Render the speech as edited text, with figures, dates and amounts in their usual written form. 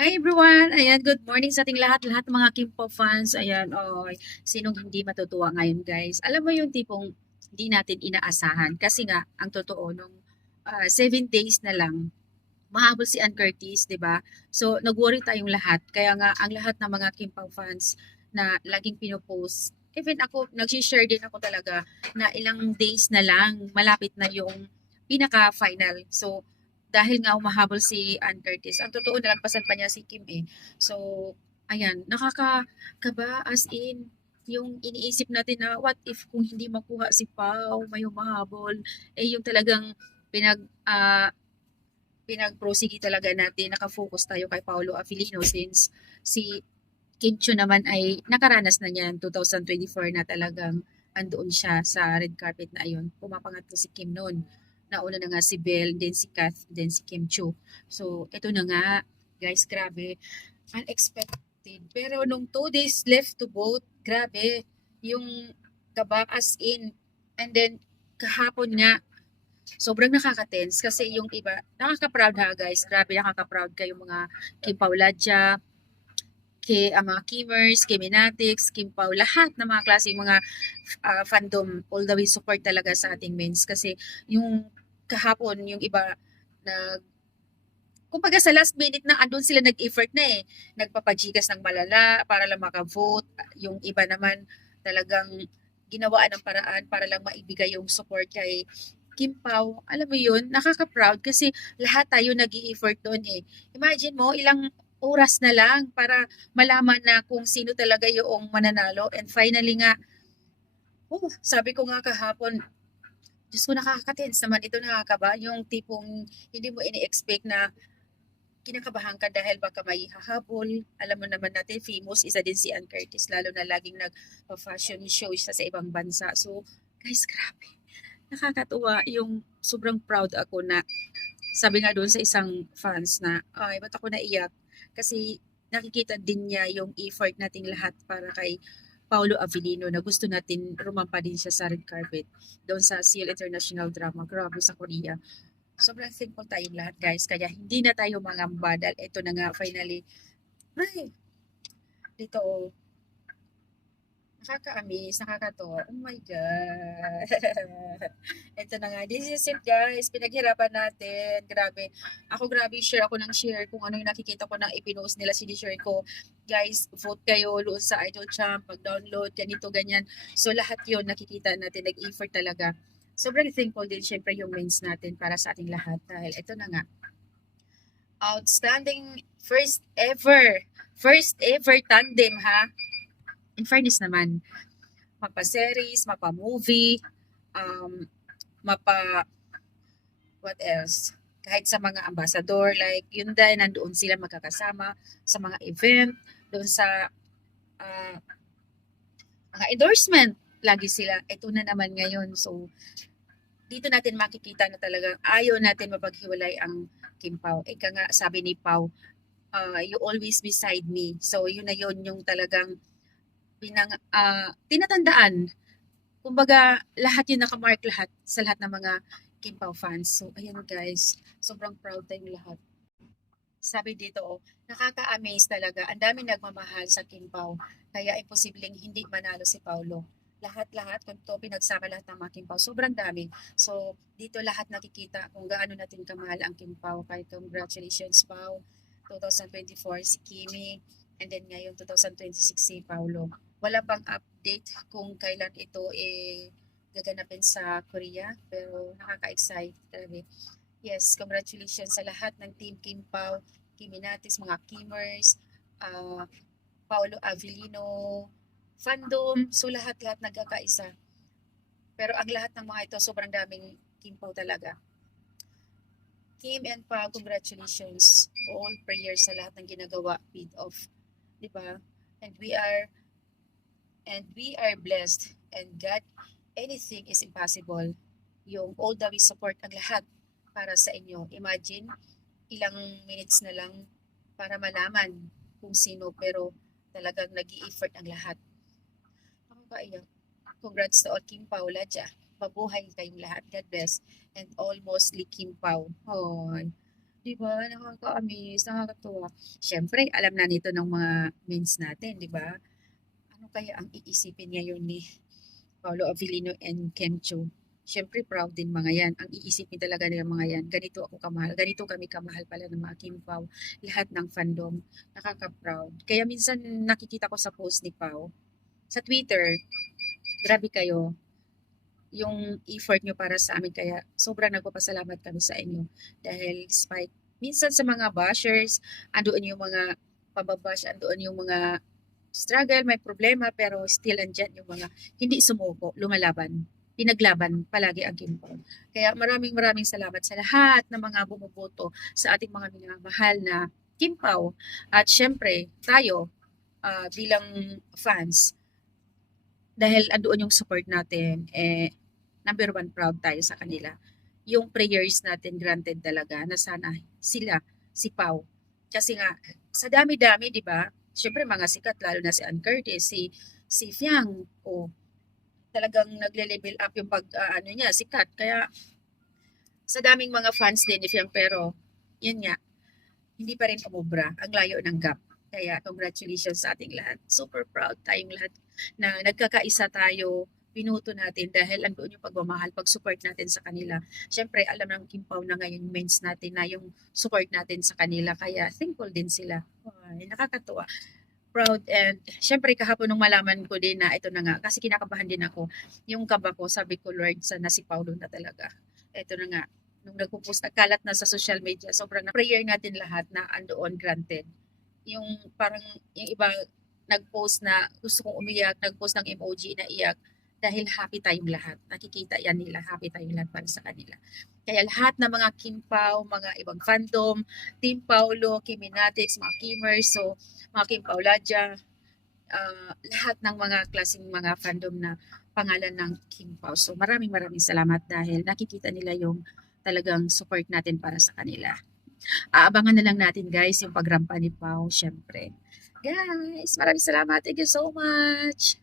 Hi everyone! Ayan, good morning sa ating lahat ng mga Kimpo fans. Ayan, sinong hindi matutuwa ngayon guys? Alam mo yung tipong hindi natin inaasahan. Kasi nga, ang totoo, nung 7 days na lang, mahabol si Ann Curtis, di ba? So, nag-worry tayong lahat. Kaya nga, ang lahat ng mga Kimpo fans na laging pinopost, even ako, nag-share din ako talaga na ilang days na lang, malapit na yung pinaka-final. So, dahil nga umahabol si Ann Curtis, ang totoo nalagpasan pa niya si Kim eh. So, ayan, nakakakaba as in, yung iniisip natin na what if kung hindi makuha si Pau, may humahabol, eh yung talagang pinag ah, pinag-prosige talaga natin, nakafocus tayo kay Paolo Avellino since si Kim Chiu naman ay nakaranas na niyan 2024 na talagang andoon siya sa red carpet na ayun. Pumapangatlo si Kim noon. Nauna na nga si Belle, then si Kath, then si Kim Chiu. So, ito na nga, guys, grabe. Unexpected. Pero nung 2 days left to vote, grabe, yung kaba as in. And then, kahapon nga, sobrang nakaka-tense kasi yung iba, nakaka-proud ha guys, grabe nakaka-proud kayo mga Kim Pauladja, ang mga Kimmers, Kiminatics, Kim Pao, lahat ng mga klase, mga fandom, all the way support talaga sa ating men's kasi yung kahapon, yung iba, nag kumbaga sa last minute na andun sila nag-effort na eh. Nagpapajigas ng malala para lang makavote. Yung iba naman talagang ginawaan ng paraan para lang maibigay yung support kay Kim Pao. Alam mo yun, nakaka-proud kasi lahat tayo nag-i-effort doon eh. Imagine mo, ilang oras na lang para malaman na kung sino talaga yung mananalo. And finally nga, sabi ko nga kahapon, Diyos ko nakaka-tense naman ito nakakaba. Yung tipong hindi mo ini-expect na kinakabahan ka dahil baka may hahabol. Alam mo naman natin, famous, isa din si Ann Curtis, lalo na laging nag-fashion show siya sa ibang bansa. So, guys, grabe. Nakakatuwa yung sobrang proud ako na sabi nga doon sa isang fans na, ay, ba't ako naiyak? Kasi nakikita din niya yung effort nating lahat para kay Paulo Avellino na gusto natin rumampa din siya sa red carpet doon sa Seoul International Drama. Grabe sa Korea. Sobrang thankful tayong lahat guys. Kaya hindi na tayo mangamba dahil ito na nga finally. Ay, dito nakaka-amaze, nakakatuwa. Oh my God. Ito na nga. This is it guys. Pinaghirapan natin. Grabe. Ako grabe, share ako ng share kung ano yung nakikita ko na ipinost nila, sinishare ko. Guys, vote kayo doon sa Idol Champ, pag-download, ganito, ganyan. So lahat yun nakikita natin, nag-effort talaga. Sobrang thankful din syempre yung mains natin para sa ating lahat. Dahil ito na nga, outstanding first ever tandem ha. In fairness naman, mapa-series, mapa-movie, um, mapa, what else? Kahit sa mga ambassador, like Hyundai, nandoon sila magkakasama sa mga event, doon sa ah, mga endorsement, lagi sila. Ito na naman ngayon. So, dito natin makikita na talagang ayaw natin mapaghiwalay ang Kim Pao. Ika nga, sabi ni Pao, you always beside me. So, yun na yun yung talagang tinatandaan. Kumbaga, lahat yun nakamark lahat sa lahat ng mga Kim Pao fans. So, ayan guys, sobrang proud tayong lahat. Sabi dito, nakaka-amaze talaga. Ang dami nagmamahal sa Kim Pao. Kaya imposibleng hindi manalo si Paulo. Lahat-lahat, kung ito pinagsama lahat ng mga Kim Pao, sobrang dami. So, dito lahat nakikita kung gaano natin kamahal ang Kim Pao. Kaya congratulations, Pao. 2024 si Kimi. And then ngayon, 2026 si Paulo. Wala pang update kung kailan ito gaganapin sa Korea. Pero nakaka-excite talaga. Yes, congratulations sa lahat ng Team Kim Pao, Kiminatis, mga Kimmers, uh, Paolo Avellino, fandom, so lahat-lahat nagkakaisa. Pero ang lahat ng mga ito, sobrang daming Kim Pao talaga. Kim and Pao, congratulations. All prayers sa lahat ng ginagawa, paid off. Diba? And we are blessed. And God, anything is impossible. Yung all the way support ang lahat para sa inyo. Imagine, ilang minutes na lang para malaman kung sino pero talagang nag-i-effort ang lahat. Nakakaiyak. Congrats to all Kim Paula dyan. Mabuhay kayong lahat. God bless. And all mostly Kim Pao. Hoy. 'Di ba, nakaka-amaze, nakakatuwa. Siyempre alam na nito ng mga mains natin, 'di ba? Ano kaya ang iisipin ngayon ni Paolo Avellino and Ken Cho? Siyempre proud din mga 'yan. Ang iisipin talaga ng mga 'yan, ganito ako kamahal, ganito kami kamahal pala ng mga Kim Pao. Lahat ng fandom, nakaka-proud. Kaya minsan nakikita ko sa post ni Pao, sa Twitter, grabe kayo, yung effort nyo para sa amin. Kaya sobrang nagpapasalamat kami sa inyo. Dahil despite minsan sa mga bashers, andoon yung mga pababash, andoon yung mga struggle, may problema, pero still andyan yung mga hindi sumuko, lumalaban. Pinaglaban palagi ang Kim Pao. Kaya maraming maraming salamat sa lahat ng mga bumuboto sa ating mga minamahal na Kim Pao. At syempre, tayo bilang fans, dahil andoon yung support natin, number one, proud tayo sa kanila. Yung prayers natin granted talaga na sana sila, si Pau. Kasi nga, sa dami-dami, di ba? Siyempre, mga sikat, lalo na si Ann Curtis, si Fiang, o talagang nagle-level up yung pag, ano niya, sikat. Kaya, sa daming mga fans din ni Fiang, pero, yun nga, hindi pa rin umubra. Ang layo ng gap. Kaya congratulations sa ating lahat. Super proud tayong lahat na nagkakaisa tayo, pinuto natin dahil andoon yung pagmamahal, pag-support natin sa kanila. Siyempre, alam ng Kim Pao na ngayon means natin na yung support natin sa kanila. Kaya thankful din sila. Ay, nakakatuwa. Proud and siyempre kahapon nung malaman ko din na ito na nga, kasi kinakabahan din ako. Yung kaba ko, sabi ko, Lord, sana si Paulo na talaga. Ito na nga, nung nagpo-post, nagkalat na sa social media, sobrang na prayer natin lahat na andoon granted. Yung parang yung iba nag-post na gusto kong umiyak, nag-post ng emoji na iyak dahil happy tayong lahat. Nakikita yan nila, happy tayong lahat para sa kanila. Kaya lahat ng mga Kim Pao, mga ibang fandom, Team Paulo, Kiminatics, mga Kimers, so mga Kim Pauladia, lahat ng mga klaseng mga fandom na pangalan ng Kim Pao. So maraming maraming salamat dahil nakikita nila yung talagang support natin para sa kanila. Aabangan na lang natin guys yung pagrampa ni Pao, syempre. Guys, maraming salamat. Thank you so much.